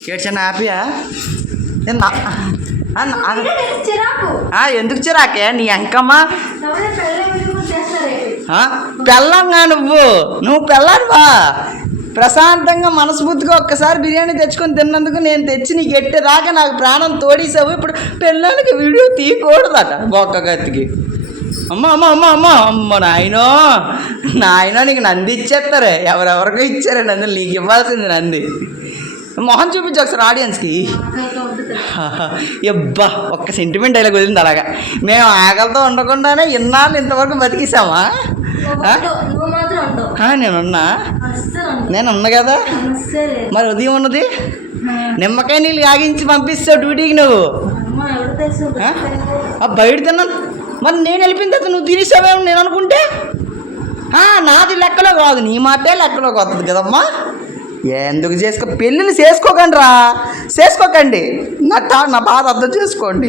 ఏడ్చన్నా హ్యాపీయా? ఎందుకు చిరాకే నీ అంకమ్మ పెళ్ళంగా నువ్వు పెళ్ళానువా. ప్రశాంతంగా మనస్ఫూర్తిగా ఒక్కసారి బిర్యానీ తెచ్చుకొని తిన్నందుకు నేను తెచ్చి నీకు ఎట్టేదాకా నాకు ప్రాణం తోడేసావు. ఇప్పుడు పెళ్ళానికి వీడియో తీయకూడదట బొక్క గతికి. అమ్మ అమ్మ అమ్మ అమ్మ అమ్మ నాయనో నీకు నంది ఇచ్చేస్తారే. ఎవరెవరికో ఇచ్చారే నంది, నీకు ఇవ్వాల్సింది నంది. మొహం చూపించు ఒకసారి ఆడియన్స్కి. ఎబ్బా ఒక్క సెంటిమెంట్ డైలాగ్ వదిలింది అలాగా. మేము ఆకలితో ఉండకుండానే ఇన్నాళ్ళు ఇంతవరకు బతికిసామా? నేనున్నా కదా. మరి ఉదయం ఉన్నది నిమ్మకాయ నీళ్ళు ఆగించి పంపిస్తావు డ్యూటీకి నువ్వు. బయట తిన్నాను మరి నేను వెళ్ళిపోయిన తర్వాత నువ్వు తినేసావేమో నేను అనుకుంటే. నాది లెక్కలో కాదు, నీ మాటే లెక్కలోకి వస్తుంది కదమ్మా. ఎందుకు పెళ్ళిళ్ళు చేసుకోకండి రా, చేసుకోకండి. నా బాధ అర్థం చేసుకోండి.